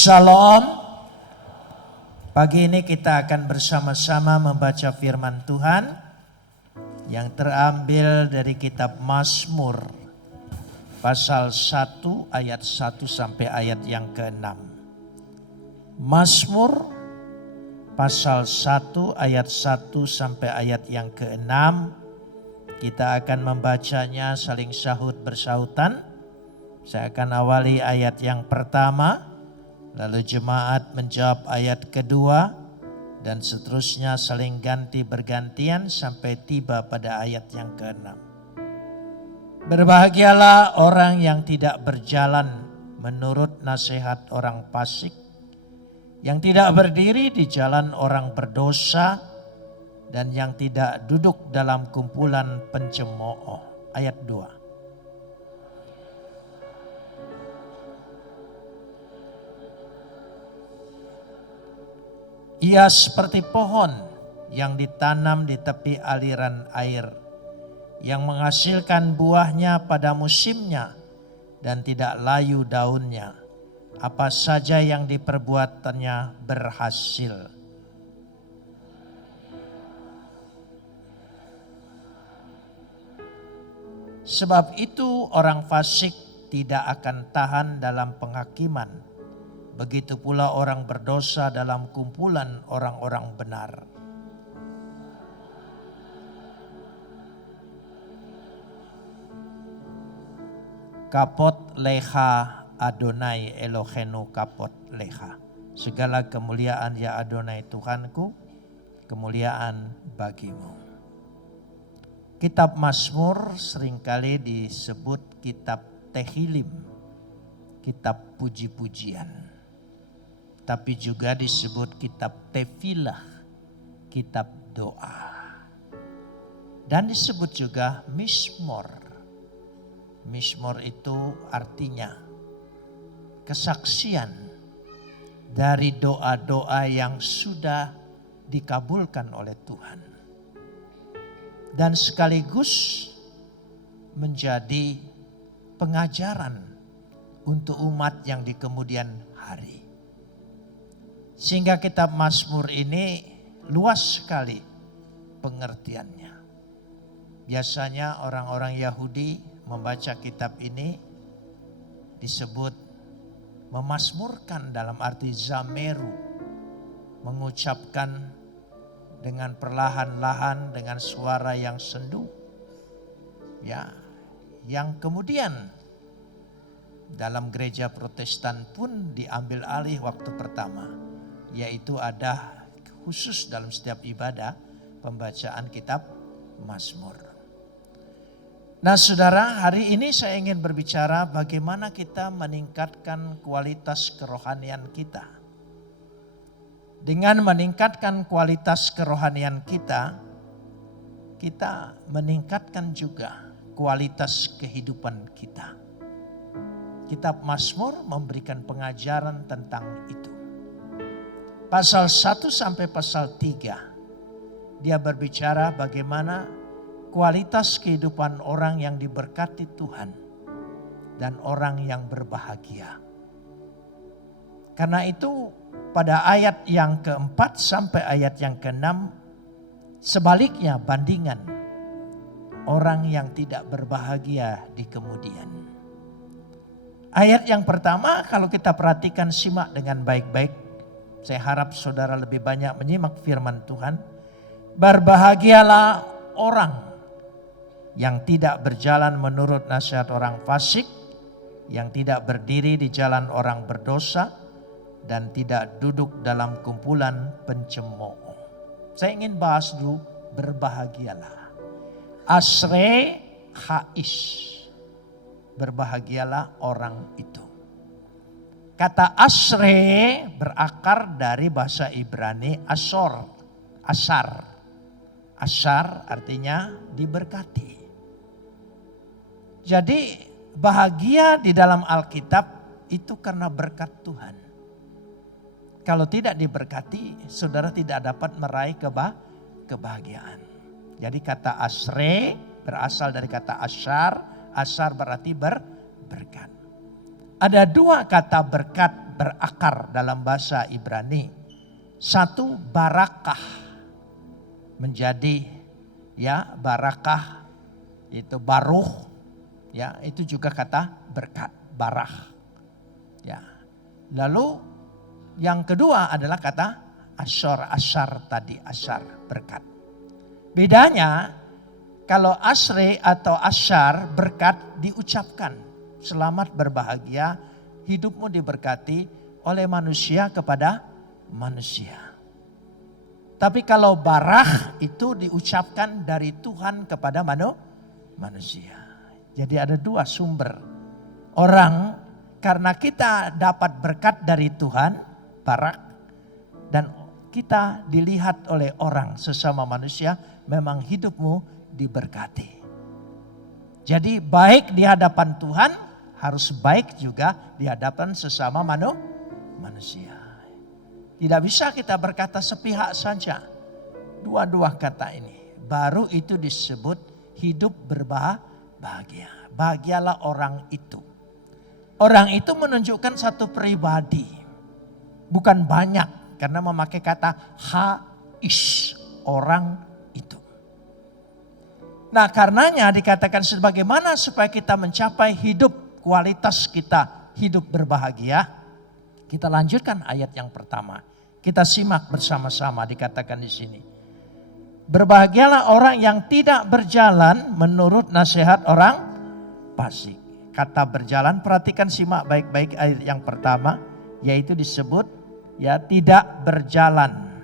Shalom. Pagi ini kita akan bersama-sama membaca firman Tuhan yang terambil dari kitab Mazmur pasal 1 ayat 1 sampai ayat yang ke-6. Mazmur pasal 1 ayat 1 sampai ayat yang ke-6. Kita akan membacanya saling sahut bersahutan. Saya akan awali ayat yang pertama. Lalu jemaat menjawab ayat kedua dan seterusnya saling ganti bergantian sampai tiba pada ayat yang ke-6. Berbahagialah orang yang tidak berjalan menurut nasihat orang fasik, yang tidak berdiri di jalan orang berdosa, dan yang tidak duduk dalam kumpulan pencemooh. Ayat 2. Ia seperti pohon yang ditanam di tepi aliran air, yang menghasilkan buahnya pada musimnya dan tidak layu daunnya. Apa saja yang diperbuatannya berhasil. Sebab itu orang fasik tidak akan tahan dalam penghakiman. Begitu pula orang berdosa dalam kumpulan orang-orang benar. Kapot leha Adonai Elohenu kapot leha. Segala kemuliaan ya Adonai Tuhanku, kemuliaan bagimu. Kitab Mazmur seringkali disebut kitab Tehilim, kitab puji-pujian. Tapi juga disebut kitab Tefilah, kitab doa. Dan disebut juga Mizmor. Mizmor itu artinya kesaksian dari doa-doa yang sudah dikabulkan oleh Tuhan. Dan sekaligus menjadi pengajaran untuk umat yang di kemudian hari. Sehingga kitab Mazmur ini luas sekali pengertiannya. Biasanya orang-orang Yahudi membaca kitab ini disebut memazmurkan dalam arti zameru. Mengucapkan dengan perlahan-lahan dengan suara yang sendu. Ya, yang kemudian dalam gereja Protestan pun diambil alih waktu pertama. Yaitu ada khusus dalam setiap ibadah pembacaan kitab Mazmur. Nah saudara, hari ini saya ingin berbicara bagaimana kita meningkatkan kualitas kerohanian kita. Dengan meningkatkan kualitas kerohanian kita, kita meningkatkan juga kualitas kehidupan kita. Kitab Mazmur memberikan pengajaran tentang itu. Pasal 1 sampai pasal 3, dia berbicara bagaimana kualitas kehidupan orang yang diberkati Tuhan dan orang yang berbahagia. Karena itu pada ayat yang keempat sampai ayat yang keenam, sebaliknya bandingan orang yang tidak berbahagia di kemudian. Ayat yang pertama kalau kita perhatikan simak dengan baik-baik. Saya harap saudara lebih banyak menyimak firman Tuhan. Berbahagialah orang yang tidak berjalan menurut nasihat orang fasik, yang tidak berdiri di jalan orang berdosa, dan tidak duduk dalam kumpulan pencemooh. Saya ingin bahas dulu berbahagialah. Asre hais. Berbahagialah orang itu. Kata asre berakar dari bahasa Ibrani asor, asar. Asar artinya diberkati. Jadi bahagia di dalam Alkitab itu karena berkat Tuhan. Kalau tidak diberkati, saudara tidak dapat meraih kebahagiaan. Jadi kata asre berasal dari kata asar. Asar berarti berkat. Ada dua kata berkat berakar dalam bahasa Ibrani. Satu, barakah, menjadi ya barakah, itu baruh, ya itu juga kata berkat, barah. Ya. Lalu yang kedua adalah kata asyar tadi, asyar, berkat. Bedanya kalau asre atau asyar, berkat diucapkan, selamat berbahagia, hidupmu diberkati oleh manusia kepada manusia. Tapi kalau barah itu diucapkan dari Tuhan kepada manusia. Jadi ada dua sumber. Orang karena kita dapat berkat dari Tuhan, barak, dan kita dilihat oleh orang sesama manusia, memang hidupmu diberkati. Jadi baik di hadapan Tuhan, harus baik juga di hadapan sesama manusia. Tidak bisa kita berkata sepihak saja. Dua-dua kata ini. Baru itu disebut hidup berbahagia. Bahagialah orang itu. Orang itu menunjukkan satu pribadi. Bukan banyak. Karena memakai kata ha-ish. Orang itu. Nah karenanya dikatakan sebagaimana supaya kita mencapai hidup, kualitas kita hidup berbahagia. Kita lanjutkan ayat yang pertama. Kita simak bersama-sama dikatakan di sini. Berbahagialah orang yang tidak berjalan menurut nasihat orang fasik. Kata berjalan, perhatikan simak baik-baik ayat yang pertama. Yaitu disebut ya tidak berjalan.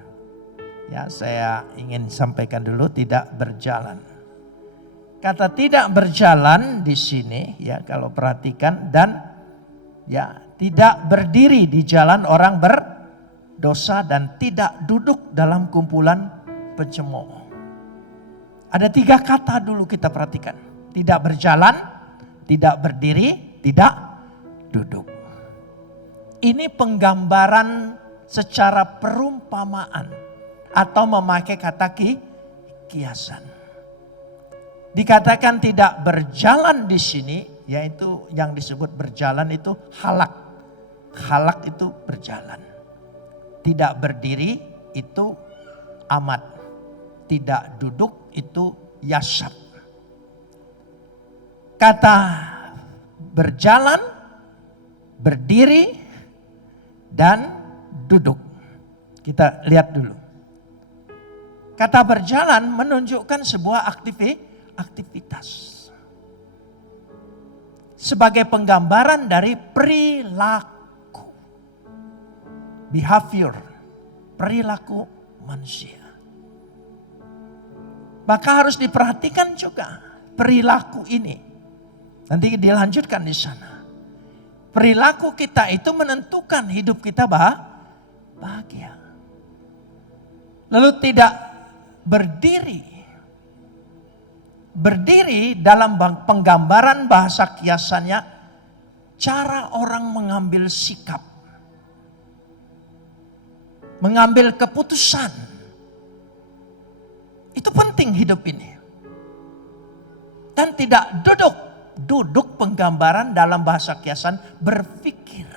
Ya saya ingin sampaikan dulu tidak berjalan. Kata tidak berjalan di sini ya kalau perhatikan dan ya tidak berdiri di jalan orang berdosa dan tidak duduk dalam kumpulan pencemooh. Ada tiga kata dulu kita perhatikan. Tidak berjalan, tidak berdiri, tidak duduk. Ini penggambaran secara perumpamaan atau memakai kata kiasan. Dikatakan tidak berjalan di sini, yaitu yang disebut berjalan itu halak. Halak itu berjalan. Tidak berdiri itu amat. Tidak duduk itu yasab. Kata berjalan, berdiri, dan duduk. Kita lihat dulu. Kata berjalan menunjukkan sebuah aktivitas. Sebagai penggambaran dari perilaku. Behavior. Perilaku manusia. Maka harus diperhatikan juga perilaku ini. Nanti dilanjutkan di sana. Perilaku kita itu menentukan hidup kita bahagia. Lalu tidak berdiri. Berdiri dalam penggambaran bahasa kiasannya cara orang mengambil sikap. Mengambil keputusan. Itu penting hidup ini. Dan tidak duduk. Duduk penggambaran dalam bahasa kiasan berpikir.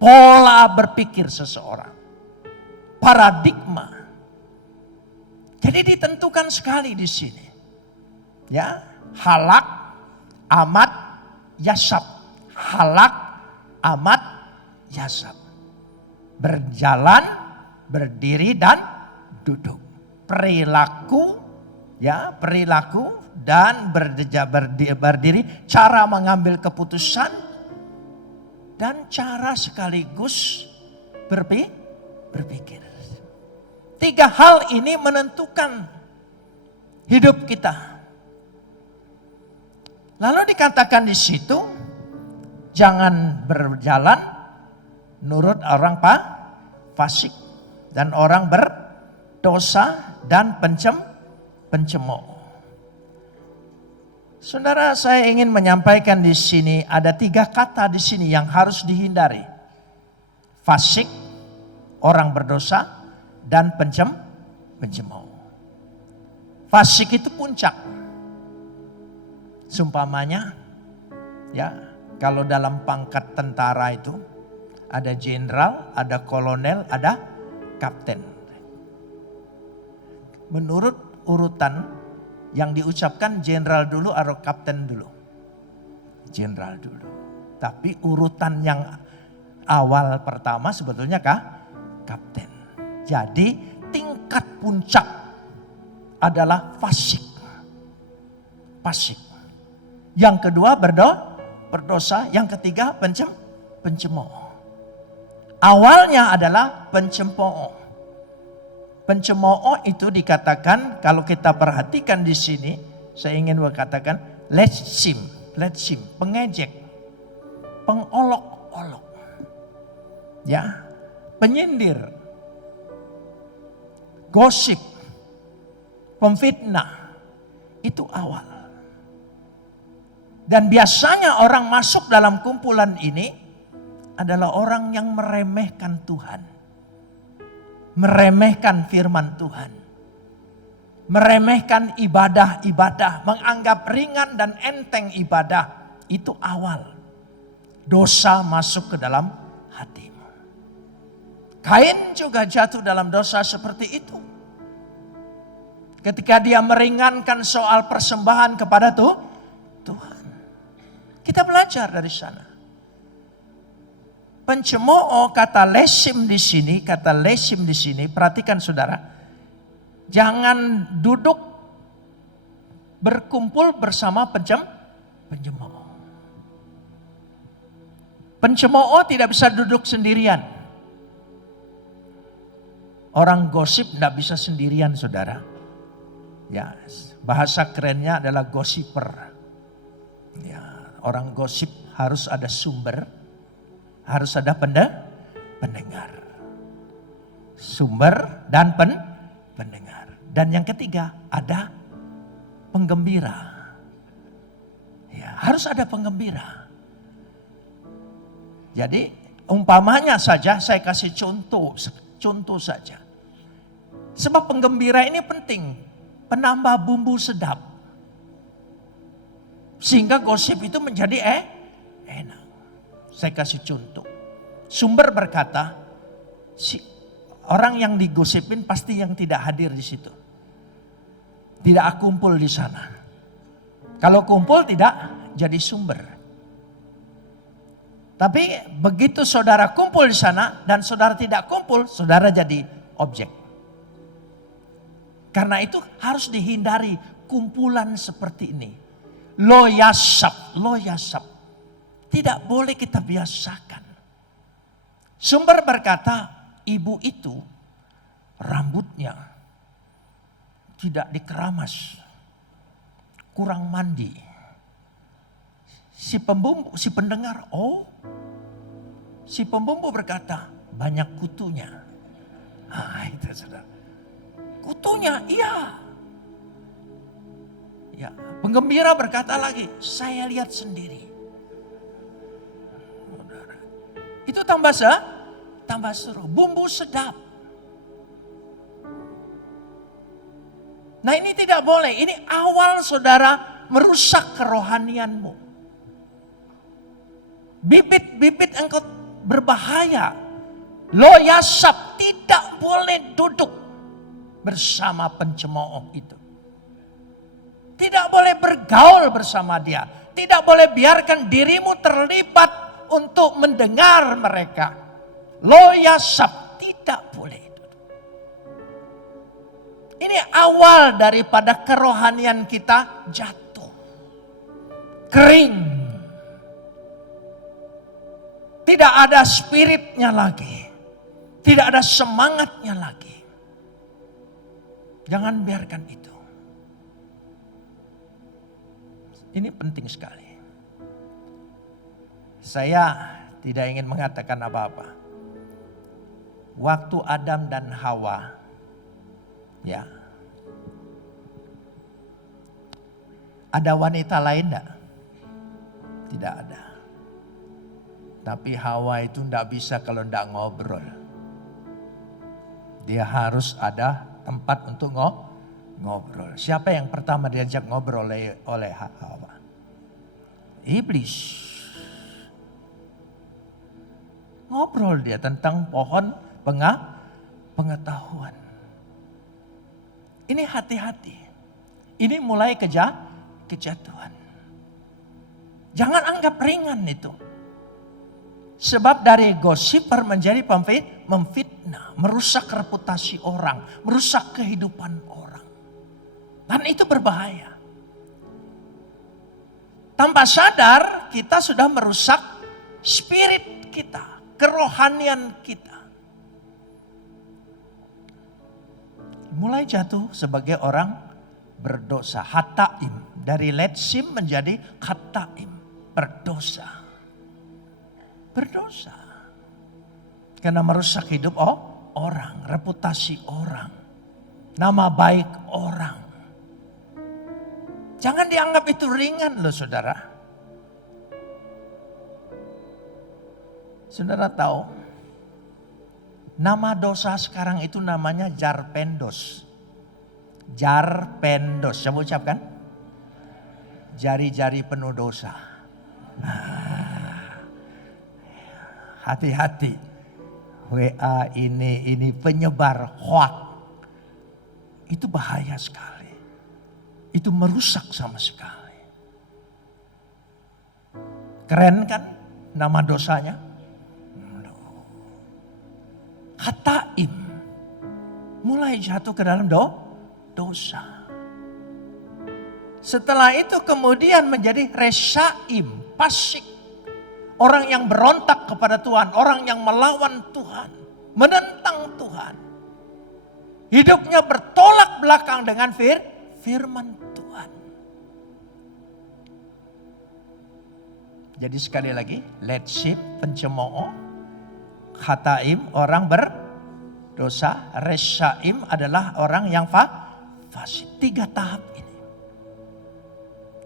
Pola berpikir seseorang. Paradigma. Jadi ditentukan sekali di sini. Ya, halak, amat, yasab. Halak, amat, yasab. Berjalan, berdiri dan duduk. Perilaku, ya perilaku dan berdiri, cara mengambil keputusan dan cara sekaligus berpikir. Tiga hal ini menentukan hidup kita. Lalu dikatakan di situ, jangan berjalan menurut orang fasik dan orang berdosa dan pencemooh. Saudara, saya ingin menyampaikan di sini ada tiga kata di sini yang harus dihindari. Fasik, orang berdosa, dan pencemooh. Fasik itu puncak. Sumpamanya, ya, kalau dalam pangkat tentara itu Ada jenderal, ada kolonel, ada kapten. Menurut urutan yang diucapkan jenderal dulu atau kapten dulu? Jenderal dulu. Tapi urutan yang awal pertama sebetulnya kapten. Jadi tingkat puncak adalah fasik. Fasik. Yang kedua berdosa. Yang ketiga pencemooh. Awalnya adalah pencemooh. Pencemooh itu dikatakan, kalau kita perhatikan di sini, saya ingin berkatakan letsim, pengejek, pengolok-olok, ya, penyindir, gosip, pemfitnah, itu awal. Dan biasanya orang masuk dalam kumpulan ini adalah orang yang meremehkan Tuhan. Meremehkan firman Tuhan. Meremehkan ibadah-ibadah. Menganggap ringan dan enteng ibadah. Itu awal. Dosa masuk ke dalam hatimu. Kain juga jatuh dalam dosa seperti itu. Ketika dia meringankan soal persembahan kepada Tuhan. Kita belajar dari sana. Pencemooh, kata lesim di sini, perhatikan saudara. Jangan duduk berkumpul bersama pencemooh. Pencemooh tidak bisa duduk sendirian. Orang gosip tidak bisa sendirian, saudara. Ya, bahasa kerennya adalah gossiper. Ya, orang gosip harus ada sumber, harus ada pendengar. Sumber dan pendengar. Dan yang ketiga, ada penggembira. Ya, harus ada penggembira. Jadi umpamanya saja, saya kasih contoh saja. Sebab penggembira ini penting, penambah bumbu sedap. Sehingga gosip itu menjadi enak. Saya kasih contoh. Sumber berkata, orang yang digosipin pasti yang tidak hadir di situ. Tidak kumpul di sana. Kalau kumpul tidak jadi sumber. Tapi begitu saudara kumpul di sana dan saudara tidak kumpul, saudara jadi objek. Karena itu harus dihindari kumpulan seperti ini. Loyasap. Tidak boleh kita biasakan. Sumber berkata, ibu itu rambutnya tidak dikeramas, kurang mandi. Si pendengar, si pembumbu berkata, banyak kutunya. Itu saudara. Kutunya, iya. Ya, penggembira berkata lagi, saya lihat sendiri. Itu tambah seru, bumbu sedap. Nah ini tidak boleh, ini awal saudara merusak kerohanianmu. Bibit-bibit engkau berbahaya. Loyasap, tidak boleh duduk bersama pencemooh itu. Tidak boleh bergaul bersama dia. Tidak boleh biarkan dirimu terlibat untuk mendengar mereka. Loyasap, tidak boleh. Ini awal daripada kerohanian kita jatuh. Kering. Tidak ada spiritnya lagi. Tidak ada semangatnya lagi. Jangan biarkan itu. Ini penting sekali. Saya tidak ingin mengatakan apa-apa. Waktu Adam dan Hawa, ya, ada wanita lain enggak? Tidak ada. Tapi Hawa itu enggak bisa kalau enggak ngobrol. Dia harus ada tempat untuk ngobrol. Siapa yang pertama diajak ngobrol oleh Hawa? Iblis. Ngobrol dia tentang pohon pengetahuan. Ini hati-hati. Ini mulai kejatuhan. Jangan anggap ringan itu. Sebab dari gosiper menjadi memfitnah, merusak reputasi orang, merusak kehidupan orang. Dan itu berbahaya. Tanpa sadar kita sudah merusak spirit kita, kerohanian kita. Mulai jatuh sebagai orang berdosa, hataim. Dari letsim menjadi hataim, berdosa. Berdosa. Karena merusak hidup orang, reputasi orang, nama baik orang. Jangan dianggap itu ringan loh saudara. Saudara tahu, nama dosa sekarang itu namanya jarpendos. Jarpendos, saya ucapkan. Jari-jari penuh dosa. Hati-hati. WA ini penyebar hoak. Itu bahaya sekali. Itu merusak sama sekali. Keren kan nama dosanya? Hataim. Mulai jatuh ke dalam dosa. Setelah itu kemudian menjadi resyaim, fasik. Orang yang berontak kepada Tuhan, orang yang melawan Tuhan, menentang Tuhan. Hidupnya bertolak belakang dengan firman Tuhan. Jadi sekali lagi, letsim, pencemooh, hataim, orang berdosa, resyaim adalah orang yang fasik. 3 tahap ini.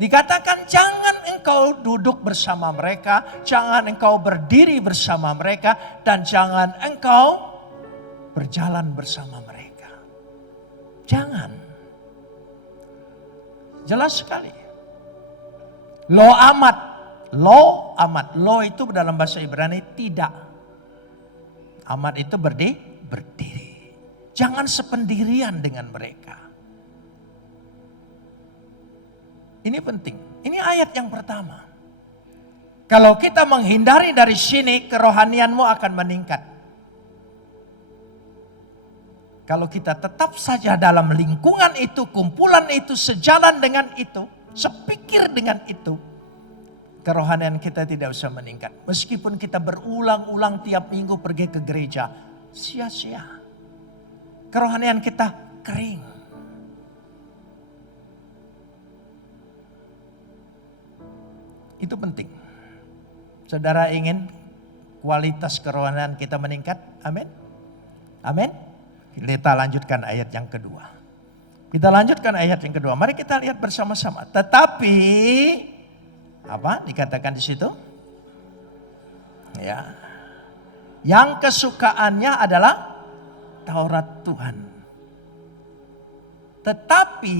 Dikatakan jangan engkau duduk bersama mereka, jangan engkau berdiri bersama mereka, dan jangan engkau berjalan bersama mereka. Jangan. Jelas sekali. Lo amat. Lo itu dalam bahasa Ibrani tidak. Amat itu berdiri. Jangan sependirian dengan mereka. Ini penting. Ini ayat yang pertama. Kalau kita menghindari dari sini, kerohanianmu akan meningkat. Kalau kita tetap saja dalam lingkungan itu, kumpulan itu, sejalan dengan itu, sepikir dengan itu, kerohanian kita tidak bisa meningkat. Meskipun kita berulang-ulang tiap minggu pergi ke gereja, sia-sia. Kerohanian kita kering. Itu penting. Saudara ingin kualitas kerohanian kita meningkat? Amin. Amin. Kita lanjutkan ayat yang kedua. Kita lanjutkan ayat yang kedua. Mari kita lihat bersama-sama. Tetapi apa dikatakan di situ? Ya. Yang kesukaannya adalah Taurat Tuhan. Tetapi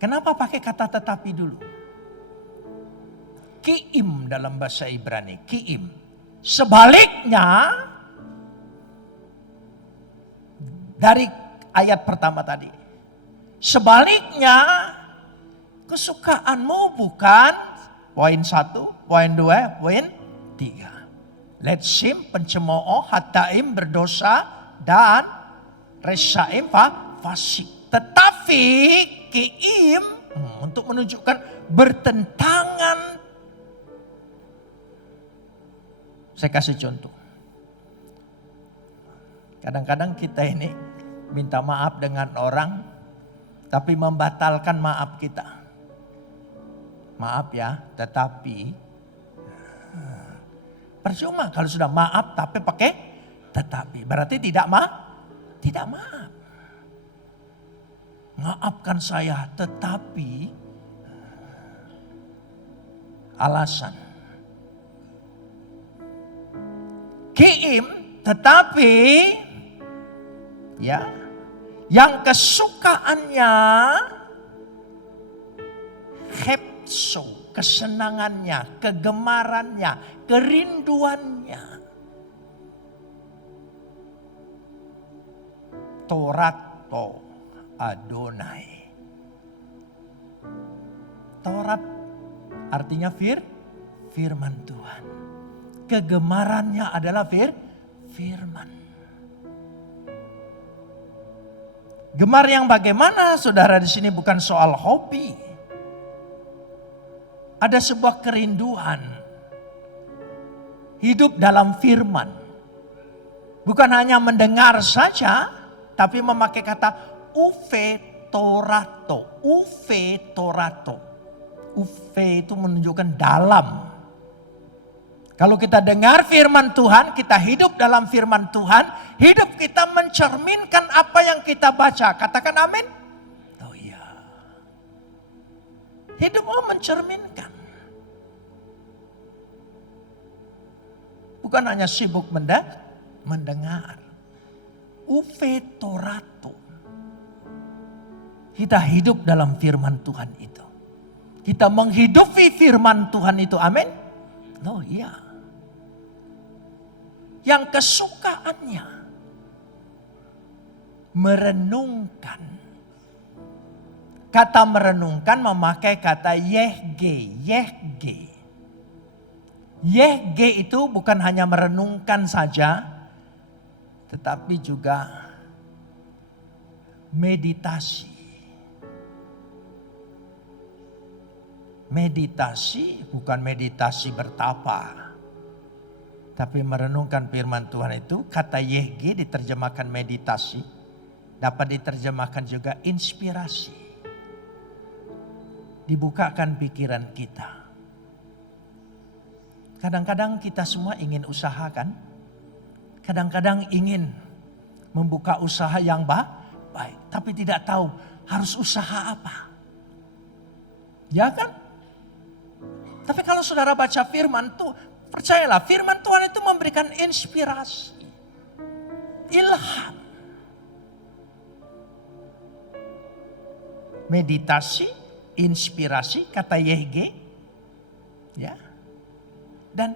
kenapa pakai kata tetapi dulu? Kiim dalam bahasa Ibrani, kiim. Sebaliknya dari ayat pertama tadi. Sebaliknya kesukaanmu bukan poin 1, poin 2, poin 3. Letsim, pencemooh, hataim, berdosa, dan resyaim, fasik. Tetapi kiim untuk menunjukkan bertentangan. Saya kasih contoh. Kadang-kadang kita ini minta maaf dengan orang, tapi membatalkan maaf kita. Maaf ya, tetapi percuma kalau sudah maaf tapi pakai tetapi. Berarti tidak maaf. Maafkan saya, tetapi alasan. Kiim, tetapi ya, yang kesukaannya hepso. kesenangannya, kegemarannya, kerinduannya. Torato Adonai. Taurat artinya firman Tuhan. Kegemarannya adalah firman. Gemar yang bagaimana, saudara, di sini bukan soal hobi. Ada sebuah kerinduan hidup dalam firman. Bukan hanya mendengar saja, tapi memakai kata uve torato. Uve torato. Uve itu menunjukkan dalam. Kalau kita dengar firman Tuhan, kita hidup dalam firman Tuhan, hidup kita mencerminkan apa yang kita baca. Katakan amin. Oh iya. Hidupmu mencerminkan. Bukan hanya sibuk mendengar. Uve torato. Kita hidup dalam firman Tuhan itu. Kita menghidupi firman Tuhan itu. Amin. Oh iya. Yang kesukaannya merenungkan. Kata merenungkan memakai kata yehge. Yehge. Yehge itu bukan hanya merenungkan saja, tetapi juga meditasi. Meditasi bukan meditasi bertapa. Tapi merenungkan firman Tuhan itu, kata yehge diterjemahkan meditasi. Dapat diterjemahkan juga inspirasi. Dibukakan pikiran kita. Kadang-kadang kita semua ingin usahakan. Kadang-kadang ingin membuka usaha yang baik. Tapi tidak tahu harus usaha apa. Ya kan? Tapi kalau saudara baca firman Tuhan, percayalah firman Tuhan itu memberikan inspirasi. Ilham. Meditasi, inspirasi, kata yehge. Ya. Dan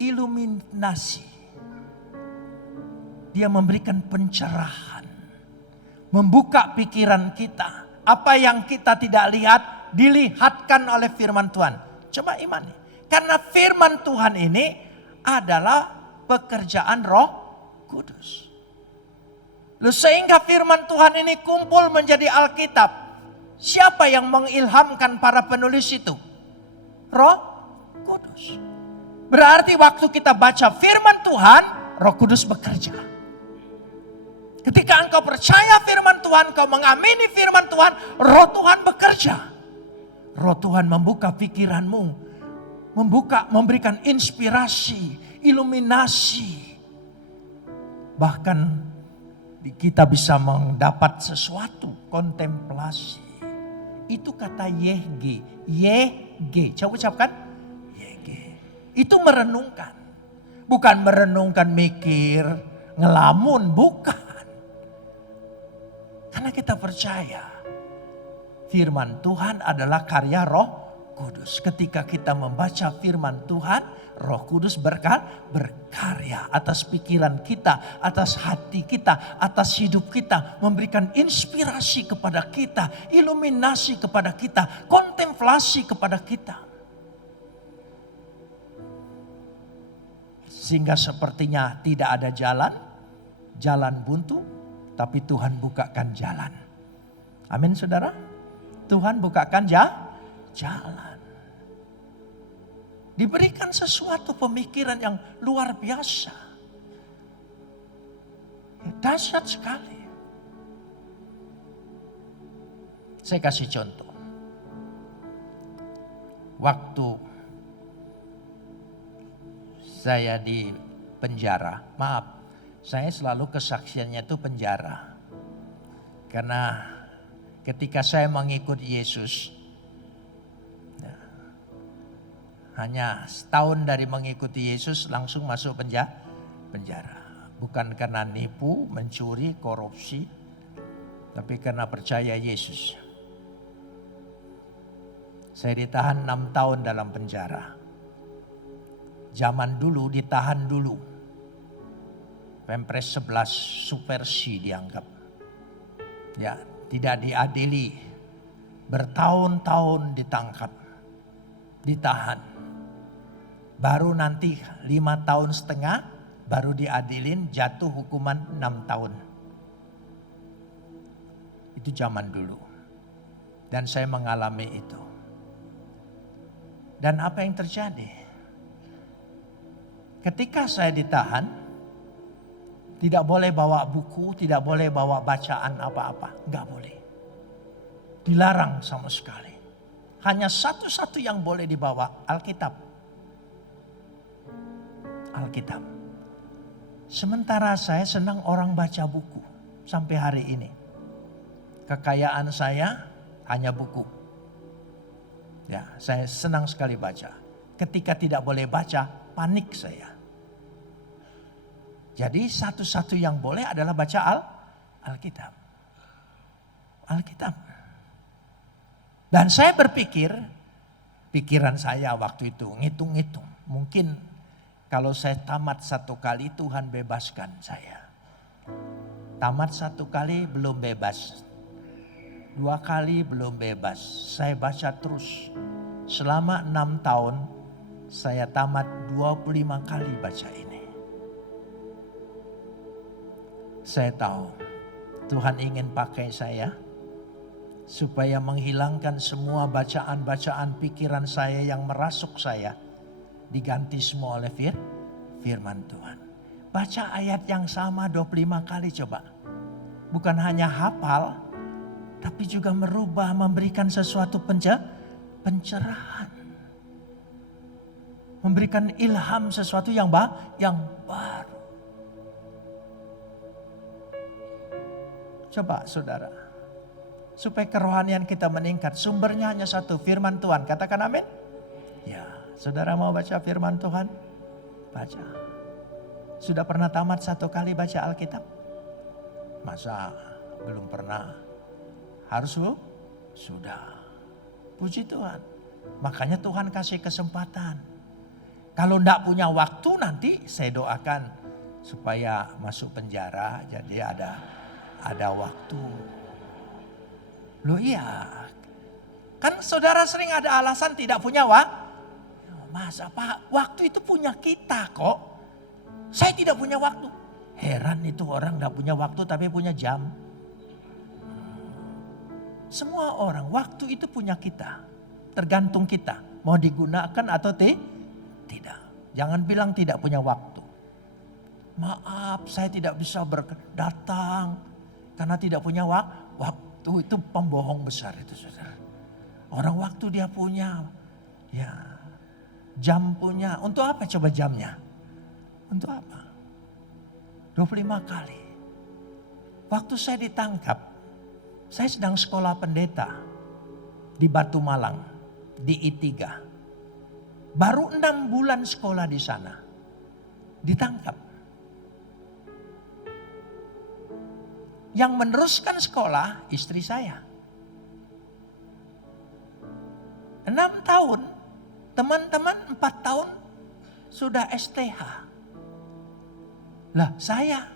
iluminasi. Dia memberikan pencerahan. Membuka pikiran kita. Apa yang kita tidak lihat, dilihatkan oleh firman Tuhan. Coba imani. Karena firman Tuhan ini adalah pekerjaan Roh Kudus. Sehingga firman Tuhan ini kumpul menjadi Alkitab. Siapa yang mengilhamkan para penulis itu? Roh Kudus. Berarti waktu kita baca firman Tuhan, Roh Kudus bekerja. Ketika engkau percaya firman Tuhan, engkau mengamini firman Tuhan, Roh Tuhan bekerja. Roh Tuhan membuka pikiranmu, memberikan inspirasi, iluminasi. Bahkan kita bisa mendapat sesuatu, kontemplasi. Itu kata yehge, yehge. Coba ucapkan, yehge. Itu merenungkan. Bukan merenungkan mikir, ngelamun, bukan. Karena kita percaya firman Tuhan adalah karya Roh Kudus. Ketika kita membaca firman Tuhan, Roh Kudus berkarya atas pikiran kita, atas hati kita, atas hidup kita. Memberikan inspirasi kepada kita, iluminasi kepada kita, kontemplasi kepada kita. Sehingga sepertinya tidak ada jalan buntu, tapi Tuhan bukakan jalan. Amin saudara. Tuhan bukakan jalan. Diberikan sesuatu pemikiran yang luar biasa. Dahsyat sekali. Saya kasih contoh. Waktu saya di penjara, saya selalu kesaksiannya itu penjara. Karena ketika saya mengikuti Yesus, hanya setahun dari mengikuti Yesus langsung masuk penjara. Bukan karena nipu, mencuri, korupsi, tapi karena percaya Yesus. Saya ditahan 6 tahun dalam penjara. Zaman dulu ditahan dulu. Pempres 11 subversi dianggap. Ya, tidak diadili. Bertahun-tahun ditangkap. Ditahan. Baru nanti 5 tahun setengah baru diadilin, jatuh hukuman 6 tahun. Itu zaman dulu. Dan saya mengalami itu. Dan apa yang terjadi? Ketika saya ditahan, tidak boleh bawa buku, tidak boleh bawa bacaan apa-apa. Enggak boleh. Dilarang sama sekali. Hanya satu-satu yang boleh dibawa, Alkitab. Alkitab. Sementara saya senang orang baca buku sampai hari ini. Kekayaan saya hanya buku. Ya, saya senang sekali baca. Ketika tidak boleh baca, panik saya. Jadi satu-satu yang boleh adalah baca Alkitab. Alkitab. Dan saya berpikir, pikiran saya waktu itu ngitung-ngitung. Mungkin kalau saya tamat 1 kali Tuhan bebaskan saya. Tamat 1 kali belum bebas. 2 kali belum bebas. Saya baca terus. Selama 6 tahun saya tamat 25 kali baca ini. Saya tahu Tuhan ingin pakai saya supaya menghilangkan semua bacaan-bacaan pikiran saya yang merasuk saya. Diganti semua oleh firman Tuhan. Baca ayat yang sama 25 kali coba. Bukan hanya hafal, tapi juga merubah, memberikan sesuatu pencerahan. Memberikan ilham sesuatu yang baru. Coba saudara, supaya kerohanian kita meningkat, sumbernya hanya satu, firman Tuhan. Katakan amin. Ya, saudara mau baca firman Tuhan? Baca. Sudah pernah tamat 1 kali baca Alkitab? Masa belum pernah? Harus bu? Sudah. Puji Tuhan. Makanya Tuhan kasih kesempatan. Kalau enggak punya waktu nanti saya doakan supaya masuk penjara, jadi ada waktu. Loh iya. Kan saudara sering ada alasan tidak punya waktu. Masa Pak, waktu itu punya kita kok. Saya tidak punya waktu. Heran itu orang enggak punya waktu tapi punya jam. Semua orang, waktu itu punya kita. Tergantung kita. Mau digunakan atau tidak. Jangan bilang tidak punya waktu. Maaf, saya tidak bisa datang. Karena tidak punya waktu. Itu pembohong besar itu saudara. Orang waktu dia punya. Ya, jam punya. Untuk apa coba jamnya? Untuk apa? 25 kali. Waktu saya ditangkap. Saya sedang sekolah pendeta di Batu Malang, di I3. Baru 6 bulan sekolah di sana. Ditangkap. Yang meneruskan sekolah istri saya. 6 tahun, teman-teman 4 tahun sudah STH. Lah saya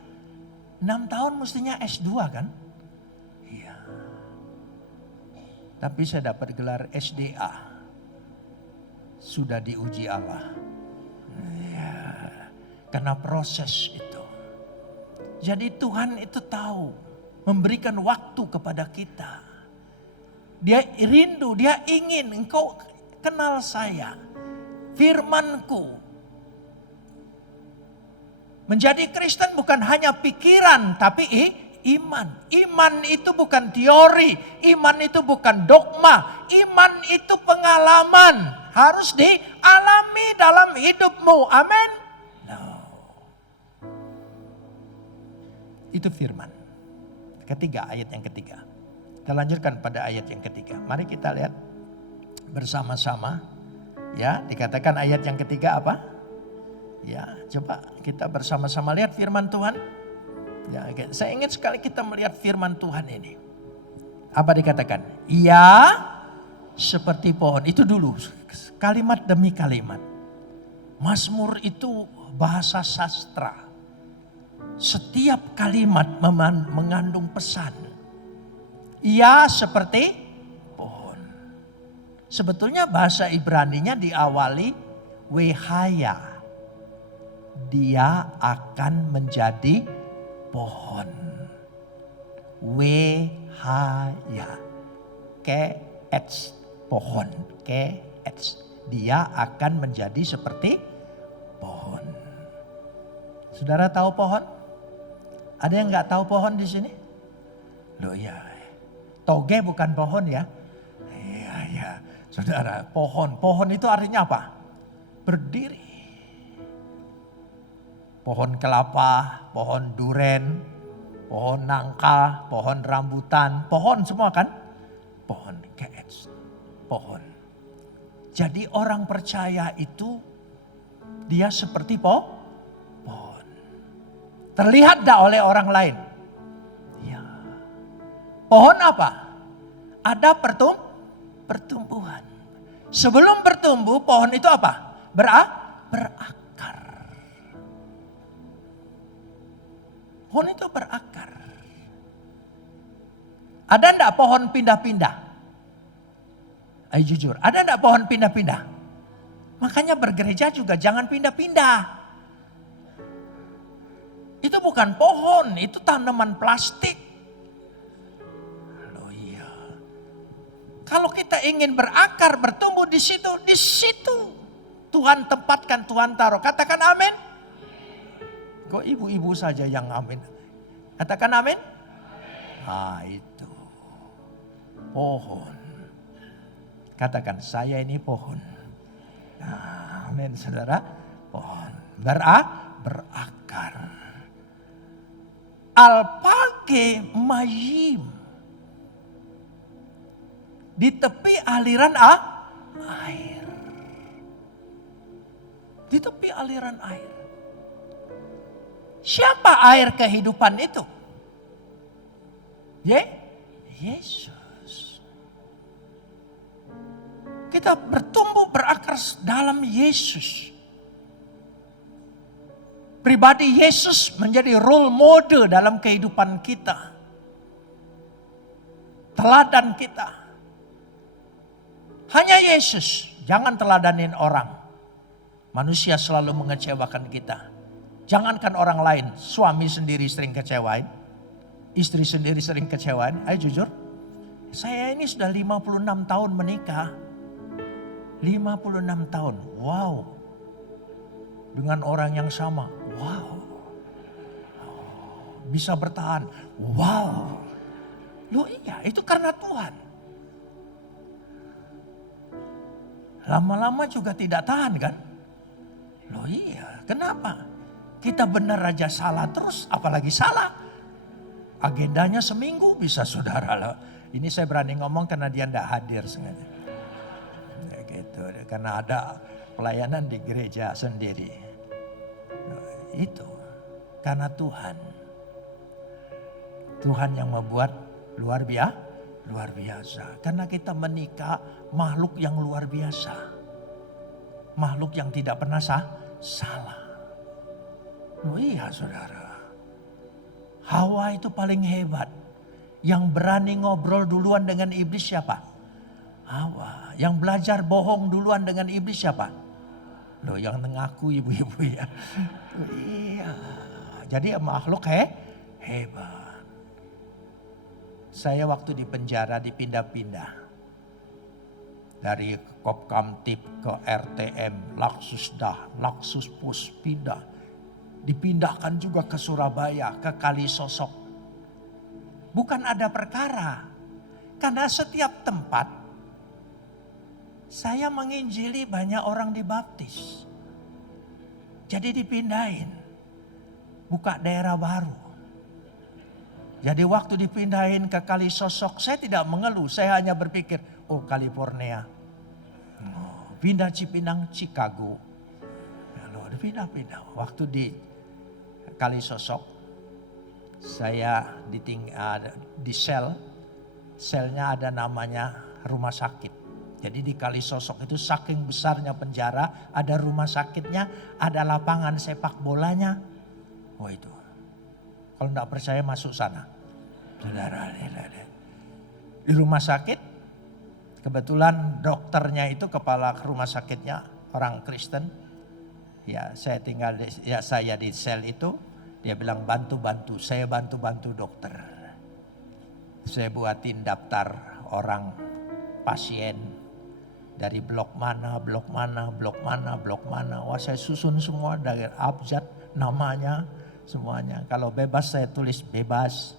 6 tahun mestinya S2 kan? Tapi saya dapat gelar SDA. Sudah diuji Allah. Ya, karena proses itu. Jadi Tuhan itu tahu. Memberikan waktu kepada kita. Dia rindu, dia ingin engkau kenal saya. Firmanku. Menjadi Kristen bukan hanya pikiran tapi iman. Iman itu bukan teori. Iman itu bukan dogma. Iman itu pengalaman. Harus dialami dalam hidupmu. Amin. No. Itu firman. Ketiga, ayat yang ketiga. Kita lanjutkan pada ayat yang ketiga. Mari kita lihat bersama-sama. Ya, dikatakan ayat yang ketiga apa? Ya, coba kita bersama-sama lihat firman Tuhan. Ya, saya ingin sekali kita melihat firman Tuhan ini. Apa dikatakan? Ia seperti pohon. Itu dulu, kalimat demi kalimat. Mazmur itu bahasa sastra. Setiap kalimat mengandung pesan. Ia seperti pohon. Sebetulnya bahasa Ibraninya diawali wehaya. Dia akan menjadi pohon. Wehaya. Ke-ets, pohon. Ke-ets. Dia akan menjadi seperti pohon. Saudara tahu pohon? Ada yang nggak tahu pohon di sini? Loh ya, toge bukan pohon ya? Iya, saudara, pohon. Pohon itu artinya apa? Berdiri. Pohon kelapa, pohon duren, pohon nangka, pohon rambutan, pohon semua kan? Pohon, keets, pohon. Jadi orang percaya itu dia seperti pohon. Terlihat tak oleh orang lain? Ya. Pohon apa? Ada pertumbuhan. Sebelum bertumbuh, pohon itu apa? Berakar. Pohon itu berakar. Ada enggak pohon pindah-pindah? Ayo jujur, ada enggak pohon pindah-pindah? Makanya bergereja juga jangan pindah-pindah. Itu bukan pohon, itu tanaman plastik. Loh iya. Kalau kita ingin berakar, bertumbuh di situ Tuhan tempatkan, Tuhan taruh. Katakan amin. Kok ibu-ibu saja yang amin? Katakan amin. Ah itu. Pohon. Katakan saya ini pohon. Nah, amin saudara. Pohon. Berakar. Alpage mayim. Di tepi aliran air. Di tepi aliran air. Siapa air kehidupan itu? Yesus. Kita bertumbuh berakar dalam Yesus. Pribadi Yesus menjadi role model dalam kehidupan kita. Teladan kita. Hanya Yesus, jangan teladanin orang. Manusia selalu mengecewakan kita. Jangankan orang lain, suami sendiri sering kecewain. Istri sendiri sering kecewain. Ayo jujur, saya ini sudah 56 tahun menikah. 56 tahun, wow. Dengan orang yang sama, wow. Bisa bertahan, wow. Loh iya, itu karena Tuhan. Lama-lama juga tidak tahan kan? Loh iya, kenapa? Kita benar aja salah terus, apalagi salah. Agendanya seminggu bisa saudara loh. Ini saya berani ngomong karena dia tidak hadir sengaja. Ya gitu, karena ada pelayanan di gereja sendiri. Itu karena Tuhan. Tuhan yang membuat luar biasa. Karena kita menikah makhluk yang luar biasa. Makhluk yang tidak pernah salah. Oh iya saudara. Hawa itu paling hebat. Yang berani ngobrol duluan dengan iblis siapa? Hawa. Yang belajar bohong duluan dengan iblis siapa? Loh yang mengaku ibu-ibu ya. Oh, iya. Jadi makhluk hebat. Saya waktu di penjara dipindah-pindah. Dari Kopkamtib ke RTM, Laksusdah, Laksuspus pindah. Dipindahkan juga ke Surabaya, ke Kalisosok. Bukan ada perkara. Karena setiap tempat saya menginjili banyak orang dibaptis. Jadi dipindahin. Buka daerah baru. Jadi waktu dipindahin ke Kalisosok saya tidak mengeluh. Saya hanya berpikir, oh California. Pindah Cipinang, Chicago. Lalu pindah-pindah. Waktu di Kalisosok saya di selnya ada namanya rumah sakit. Jadi di Kalisosok itu saking besarnya penjara, ada rumah sakitnya, ada lapangan sepak bolanya. Oh itu. Kalau enggak percaya masuk sana. Saudara, di rumah sakit, kebetulan dokternya itu kepala rumah sakitnya orang Kristen. Ya saya saya di sel itu, dia bilang bantu-bantu, saya bantu-bantu dokter. Saya buatin daftar orang pasien. Dari blok mana. Wah saya susun semua dari abjad namanya semuanya. Kalau bebas saya tulis bebas.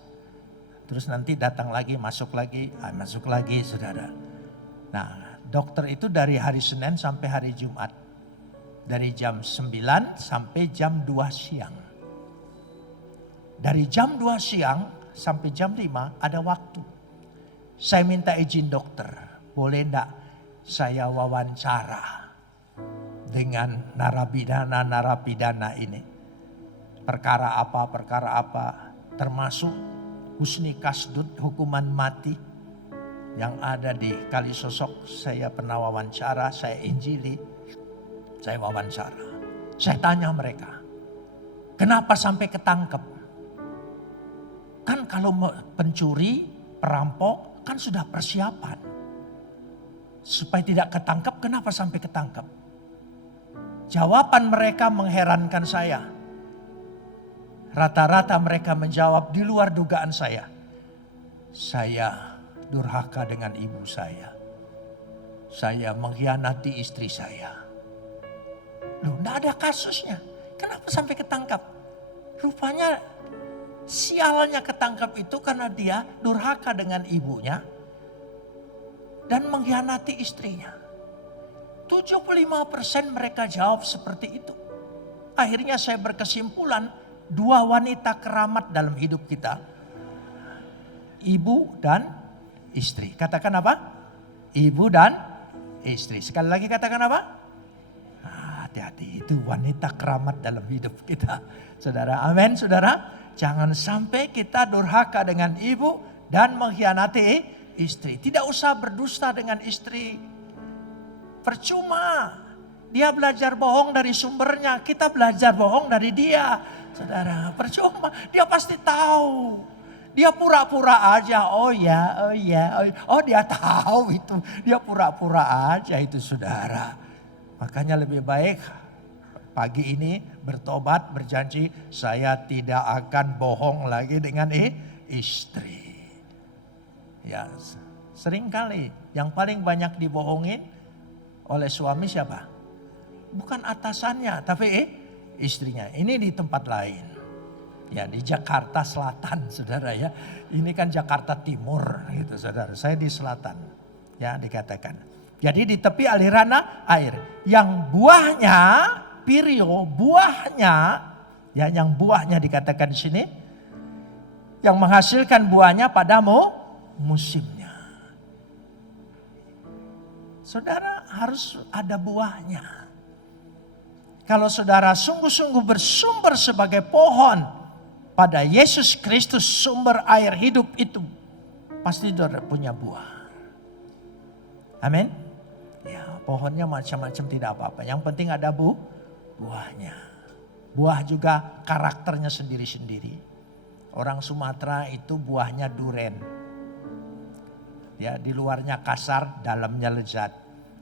Terus nanti datang lagi, masuk lagi, saudara. Nah dokter itu dari hari Senin sampai hari Jumat. Dari jam 9 sampai jam 2 siang. Dari jam 2 siang sampai jam 5 ada waktu. Saya minta izin dokter, boleh enggak saya wawancara dengan narapidana ini. Perkara apa, termasuk Husni Kasdut, hukuman mati yang ada di Kalisosok. Saya pernah wawancara, saya injili, saya wawancara. Saya tanya mereka, kenapa sampai ketangkep? Kan kalau pencuri, perampok kan sudah persiapan. Supaya tidak ketangkep, kenapa sampai ketangkep? Jawaban mereka mengherankan saya. Rata-rata mereka menjawab di luar dugaan saya. Saya durhaka dengan ibu saya. Saya mengkhianati istri saya. Loh, enggak ada kasusnya. Kenapa sampai ketangkap? Rupanya sialnya ketangkap itu karena dia durhaka dengan ibunya dan mengkhianati istrinya. 75% mereka jawab seperti itu. Akhirnya saya berkesimpulan, 2 wanita keramat dalam hidup kita. Ibu dan istri. Katakan apa? Ibu dan istri. Sekali lagi katakan apa? Hati-hati, itu wanita keramat dalam hidup kita. Saudara, amin saudara. Jangan sampai kita durhaka dengan ibu dan mengkhianati istri. Tidak usah berdusta dengan istri. Percuma. Dia belajar bohong dari sumbernya. Kita belajar bohong dari dia. Saudara, percuma. Dia pasti tahu. Dia pura-pura aja. Oh ya. Oh dia tahu itu. Dia pura-pura aja itu saudara. Makanya lebih baik pagi ini bertobat, berjanji saya tidak akan bohong lagi dengan istri. Ya, seringkali yang paling banyak dibohongin oleh suami siapa? Bukan atasannya, tapi istrinya. Ini di tempat lain. Ya, di Jakarta Selatan, saudara ya. Ini kan Jakarta Timur, gitu saudara. Saya di selatan, ya dikatakan. Jadi di tepi aliran air, yang buahnya, buahnya, ya yang buahnya dikatakan di sini, yang menghasilkan buahnya padamu musimnya. Saudara harus ada buahnya. Kalau saudara sungguh-sungguh bersumber sebagai pohon pada Yesus Kristus, sumber air hidup itu, pasti saudara punya buah. Amin. Ya, pohonnya macam-macam tidak apa-apa. Yang penting ada buahnya. Buah juga karakternya sendiri-sendiri. Orang Sumatera itu buahnya duren. Ya, di luarnya kasar, dalamnya lezat.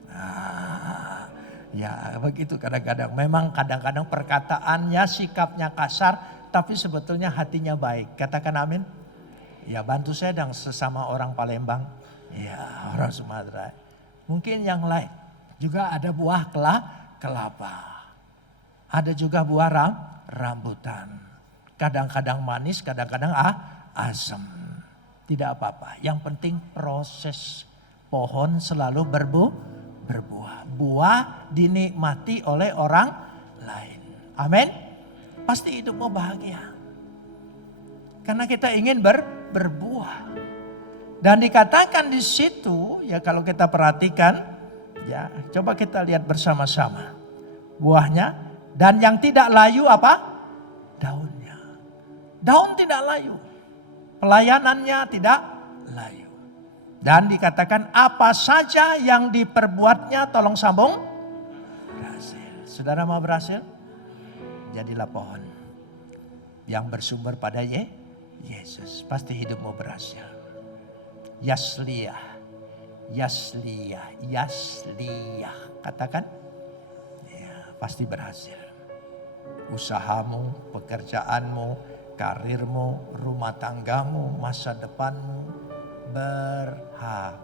Nah, ya begitu kadang-kadang. Memang kadang-kadang perkataannya, sikapnya kasar, tapi sebetulnya hatinya baik. Katakan amin. Ya, bantu saya dong sesama orang Palembang. Ya, orang Sumatera. Mungkin yang lain juga ada buah kelapa. Ada juga buah rambutan. Kadang-kadang manis, kadang-kadang asam. Tidak apa-apa. Yang penting proses pohon selalu berbuah. Buah dinikmati oleh orang lain. Amin. Pasti hidupmu bahagia. Karena kita ingin berbuah. Dan dikatakan di situ, ya kalau kita perhatikan, ya coba kita lihat bersama-sama. Buahnya, dan yang tidak layu apa? Daunnya. Daun tidak layu. Pelayanannya tidak layu. Dan dikatakan apa saja yang diperbuatnya, tolong sambung, berhasil. Saudara mau berhasil? Jadilah pohon yang bersumber pada Yesus. Pasti hidupmu berhasil. Yasliyah. Yasliyah. Yasliyah. Katakan. Ya, pasti berhasil. Usahamu, pekerjaanmu, karirmu, rumah tanggamu, masa depanmu berhasil.